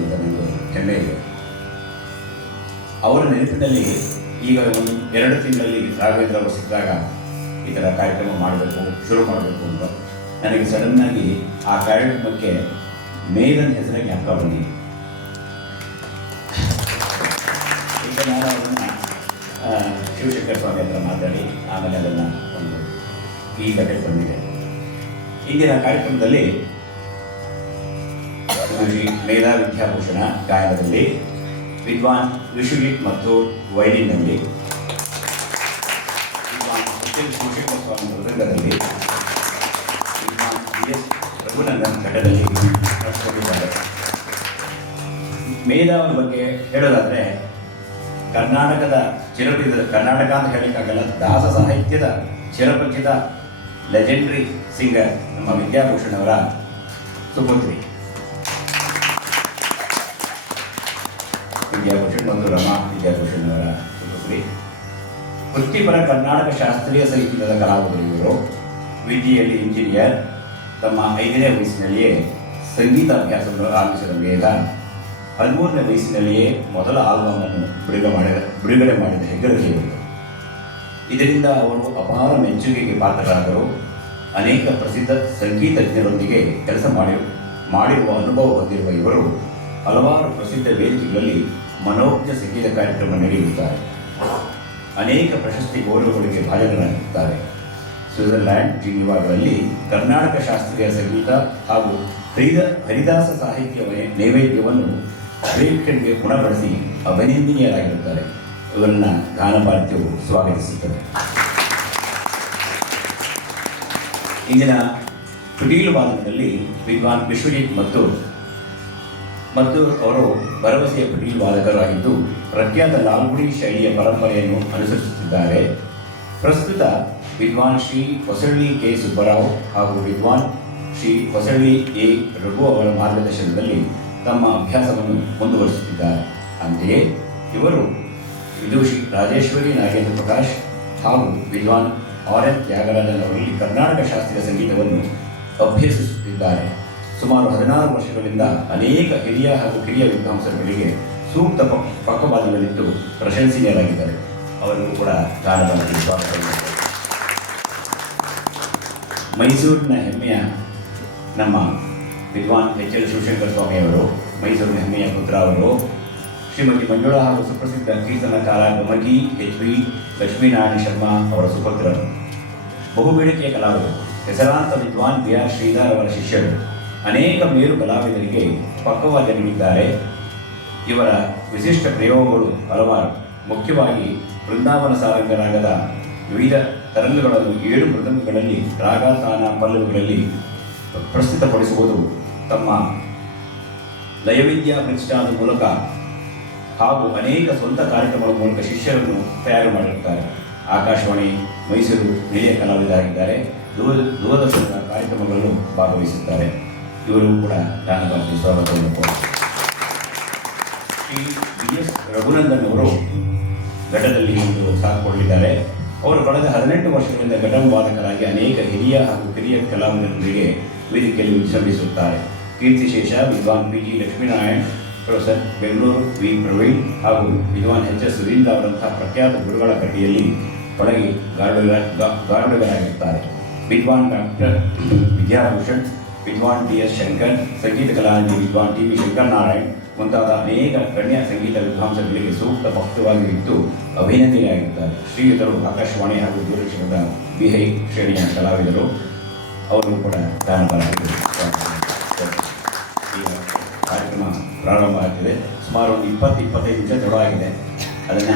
ಅಂತ ನನಗೆ ಹೆಮ್ಮೆ ಇದೆ. ಅವರ ನೆನಪಿನಲ್ಲಿ ಈಗ ಒಂದು 2 ತಿಂಗಳಲ್ಲಿ ರಾಘವೇಂದ್ರ ಅವರು ಸಿಕ್ಕಿದಾಗ ಈ ಥರ ಕಾರ್ಯಕ್ರಮ ಮಾಡಬೇಕು, ಶುರು ಮಾಡಬೇಕು ಅಂತ ನನಗೆ ಸಡನ್ನಾಗಿ ಆ ಕಾರ್ಯಕ್ರಮಕ್ಕೆ ಮೇಲನ್ ಹೆಸರ ಜ್ಞಾಪಕ ಬಂದಿದೆ. ಈಗ ನಾನು ಅದನ್ನು ಶಿವಶಂಕರ ಸ್ವಾಮಿ ಹತ್ರ ಮಾತಾಡಿ ಆಮೇಲೆ ಅದನ್ನು ಒಂದು ಈ ಘಟನೆ ಬಂದಿದೆ. ಇಂದಿನ ಕಾರ್ಯಕ್ರಮದಲ್ಲಿ ಮೇಧಾ ವಿದ್ಯಾಭೂಷಣ ಗಾಯನದಲ್ಲಿ, ವಿದ್ವಾನ್ ವಿಶುಲಿಕ್ ಮತ್ತು ವೈಲಿನ್ನಲ್ಲಿ, ವಿದ್ವಾನ್ ಶಿವಶಂಕರ ಸ್ವಾಮಿ ಮೃದಂಗದಲ್ಲಿ, ವಿದ್ವಾನ್ BS ರಘುನಂದನ್ ಘಟದಲ್ಲಿ ನಡೆಸಿಕೊಂಡಿದ್ದಾರೆ. ಮೇಧಾ ಅವರ ಬಗ್ಗೆ ಹೇಳೋದಾದರೆ ಕರ್ನಾಟಕದ ಚಿರಪರಿಚಿತ, ಕರ್ನಾಟಕ ಅಂತ ಹೇಳಲಿಕ್ಕಾಗಲ್ಲ, ದಾಸ ಸಾಹಿತ್ಯದ ಚಿರಪರಿಚಿತ ಲೆಜೆಂಡ್ರಿ ಸಿಂಗರ್ ನಮ್ಮ ವಿದ್ಯಾಭೂಷಣ್ ಅವರ ಸುಪುತ್ರಿ. ವಿದ್ಯಾಭೂಷಣ್ ಮತ್ತು ರಮಾ ವಿದ್ಯಾಭೂಷಣ್ ಅವರ ಸುಪುತ್ರಿ. ವೃತ್ತಿಪರ ಕರ್ನಾಟಕ ಶಾಸ್ತ್ರೀಯ ಸಂಗೀತದ ಕಲಾವಿದರು ಇವರು. ವಿದ್ಯೆಯಲ್ಲಿ ಇಂಜಿನಿಯರ್. ತಮ್ಮ 5ನೇ ವಯಸ್ಸಿನಲ್ಲಿಯೇ ಸಂಗೀತ ಅಭ್ಯಾಸವನ್ನು ಆರಂಭಿಸಿದ ಮೇಧಾ 13ನೇ ವಯಸ್ಸಿನಲ್ಲಿಯೇ ಮೊದಲ ಆಲ್ಬಮನ್ನು ಬಿಡುಗಡೆ ಮಾಡಿದ ಹೆಗ್ಗಳಿಕೆಯಿದೆ. ಇದರಿಂದ ಅವರು ಅಪಾರ ಮೆಚ್ಚುಗೆಗೆ ಪಾತ್ರರಾದರು. ಅನೇಕ ಪ್ರಸಿದ್ಧ ಸಂಗೀತಜ್ಞರೊಂದಿಗೆ ಕೆಲಸ ಮಾಡಿರುವ ಅನುಭವ ಹೊಂದಿರುವ ಇವರು ಹಲವಾರು ಪ್ರಸಿದ್ಧ ವೇದಿಕೆಗಳಲ್ಲಿ ಮನೋಜ್ಞ ಸಂಗೀತ ಕಾರ್ಯಕ್ರಮ ನಡೆಯುತ್ತಾರೆ. ಅನೇಕ ಪ್ರಶಸ್ತಿ ಗೌರವಗಳಿಗೆ ಭಾಜನರಾಗಿರುತ್ತಾರೆ. ಸ್ವಿಟ್ಜರ್ಲ್ಯಾಂಡ್, ಜಿನಿವಾಗಳಲ್ಲಿ ಕರ್ನಾಟಕ ಶಾಸ್ತ್ರೀಯ ಸಂಗೀತ ಹಾಗೂ ಹರಿದಾಸ ಸಾಹಿತ್ಯ ನೈವೇದ್ಯವನ್ನು ಪ್ರೇಕ್ಷಕರಿಗೆ ಗುಣಪಡಿಸಿ ಅಭಿನಂದನೀಯರಾಗಿರುತ್ತಾರೆ. ಇವರನ್ನು ಗಾನ ಭಾರತೀಯವು ಸ್ವಾಗತಿಸುತ್ತದೆ. ಇಂದಿನ ಪಿಟೀಲು ವಾದನದಲ್ಲಿ ವಿದ್ವಾನ್ ವಿಶ್ವಜಿತ್ ಮತ್ತು ಅವರು ಭರವಸೆಯ ಪಿಟೀಲು ವಾದಕರಾಗಿದ್ದು ಪ್ರಖ್ಯಾತ ಲಾಲ್ಗುಡಿ ಶೈಲಿಯ ಪರಂಪರೆಯನ್ನು ಅನುಸರಿಸುತ್ತಿದ್ದಾರೆ. ಪ್ರಸ್ತುತ ವಿದ್ವಾನ್ ಶ್ರೀ ಹೊಸಳ್ಳಿ ಕೆ ಸುಬ್ಬರಾವ್ ಹಾಗೂ ವಿದ್ವಾನ್ ಶ್ರೀ ಹೊಸಳ್ಳಿ ಎ ರಘು ಅವರ ಮಾರ್ಗದರ್ಶನದಲ್ಲಿ ತಮ್ಮ ಅಭ್ಯಾಸವನ್ನು ಮುಂದುವರಿಸುತ್ತಿದ್ದಾರೆ. ಅಂತೆಯೇ ಇವರು ವಿದೂಷಿ ರಾಜೇಶ್ವರಿ ನಾಗೇಂದ್ರ ಪ್ರಕಾಶ್ ಹಾಗೂ ವಿದ್ವಾನ್ RN ತ್ಯಾಗರಾಜನ್ ಅವರಲ್ಲಿ ಕರ್ನಾಟಕ ಶಾಸ್ತ್ರೀಯ ಸಂಗೀತವನ್ನು ಅಭ್ಯಸಿಸುತ್ತಿದ್ದಾರೆ. ಸುಮಾರು 16 ವರ್ಷಗಳಿಂದ ಅನೇಕ ಹಿರಿಯ ಹಾಗೂ ಕಿರಿಯ ವಿದ್ವಾಂಸರುಗಳಿಗೆ ಸೂಕ್ತ ಪಕ್ಕವಾದಗಳಿದ್ದು ಪ್ರಶಂಸನೀಯರಾಗಿದ್ದಾರೆ. ಅವರಿಗೂ ಕೂಡ ಗಾನಭಾರತಿ ಸ್ವಾಗತ. ಮೈಸೂರಿನ ಹೆಮ್ಮೆಯ ನಮ್ಮ ವಿದ್ವಾನ್ HL ಶಿವಶಂಕರ ಸ್ವಾಮಿಯವರು, ಮೈಸೂರಿನ ಹೆಮ್ಮೆಯ ಪುತ್ರ ಅವರು. ಶ್ರೀಮತಿ ಮಂಜುಳಾ ಹಾಗೂ ಸುಪ್ರಸಿದ್ಧ ಕೀರ್ತನಕಾರ ಗಮಗಿ HV ಲಕ್ಷ್ಮೀನಾರಾಯಣ ಶರ್ಮಾ ಅವರ ಸುಪುತ್ರರು. ಬಹುಬೇಡಿಕೆಯ ಕಲಾವಿದರು. ಹೆಸರಾಂತ ವಿದ್ವಾನ್ BR ಶ್ರೀಧರ್ ಅವರ ಶಿಷ್ಯರು. ಅನೇಕ ಮೇರು ಕಲಾವಿದರಿಗೆ ಪಕ್ಕವಾದ ನೀಡಿದ್ದಾರೆ. ಇವರ ವಿಶಿಷ್ಟ ಪ್ರಯೋಗಗಳು ಹಲವಾರು. ಮುಖ್ಯವಾಗಿ ಬೃಂದಾವನ ಸಾರಂಗರಾಗದ ವಿವಿಧ ತರಂಗಗಳನ್ನು 7 ಮೃದಂಗಗಳಲ್ಲಿ ರಾಗ, ತಾನ, ಪಲ್ಲವಿಗಳಲ್ಲಿ ಪ್ರಸ್ತುತಪಡಿಸುವುದು ತಮ್ಮ ಲಯವಿದ್ಯಾ ಪ್ರತಿಷ್ಠಾನದ ಮೂಲಕ ಹಾಗೂ ಅನೇಕ ಸ್ವಂತ ಕಾರ್ಯಕ್ರಮಗಳ ಮೂಲಕ ಶಿಷ್ಯರನ್ನು ತಯಾರು ಮಾಡಿರುತ್ತಾರೆ. ಆಕಾಶವಾಣಿ ಮೈಸೂರು ನಿಲಯ ಕಲಾವಿದರಾಗಿದ್ದಾರೆ. ದೂರದರ್ಶನದ ಕಾರ್ಯಕ್ರಮಗಳನ್ನು ಭಾಗವಹಿಸುತ್ತಾರೆ. ಇವರು ಕೂಡ ಗಾನಭಾರತಿ ಸ್ವಾಗತವನ್ನು ಕೋರುತ್ತಾರೆ. ಶ್ರೀ BS ರಘುನಂದನ್ ಅವರು ಘಟದಲ್ಲಿ ಒಂದು ಸಾಥ್ ಕೊಡಲಿದ್ದಾರೆ. ಅವರು ಕಳೆದ 18 ವರ್ಷಗಳಿಂದ ಘಟವಾದಕರಾಗಿ ಅನೇಕ ಹಿರಿಯ ಹಾಗೂ ಕಿರಿಯ ಕಲಾವಿದರೊಂದಿಗೆ ವೇದಿಕೆಯಲ್ಲಿ ವಿಜೃಂಭಿಸುತ್ತಾರೆ. ಕೀರ್ತಿಶೇಷ ವಿದ್ವಾನ್ PG Lakshminarayan, professor Bengaluru V Praveen ಹಾಗೂ ವಿದ್ವಾನ್ HS ಸುಧೀಂದ್ರ ಅವರಂತಹ ಪ್ರಖ್ಯಾತ ಗುರುಗಳ ಗಟ್ಟಿಯಲ್ಲಿ ತೊಡಗಿ ಗಾರುಡರಾಗಿರುತ್ತಾರೆ. ವಿದ್ವಾನ್ ಡಾಕ್ಟರ್ ವಿದ್ಯಾಭೂಷಣ್, ವಿದ್ವಾನ್ DS ಶಂಕರ್, ಸಂಗೀತ ಕಲಾನಿಧಿ ವಿದ್ವಾನ್ TV ಶಂಕರನಾರಾಯಣ್ ಮುಂತಾದ ಅನೇಕ ಗಣ್ಯ ಸಂಗೀತ ವಿದ್ವಾಂಸಗಳಿಗೆ ಸೂಕ್ತ ಭಕ್ತವಾಗಿ ಇದ್ದು ಅಭಿನಂದನೆಯಾಗಿದ್ದಾರೆ. ಶ್ರೀಯುತರು ಆಕಾಶವಾಣಿ ಹಾಗೂ ದೂರದರ್ಶನದ BI ಶ್ರೇಣಿಯ ಕಲಾವಿದರು. ಅವರು ಕೂಡ ಗಾನಭಾರತಿ ಈಗ ಕಾರ್ಯಕ್ರಮ ಪ್ರಾರಂಭ ಆಗ್ತಿದೆ. ಸುಮಾರು 20-25 ನಿಮಿಷ ತಡವಾಗಿದೆ. ಅದನ್ನು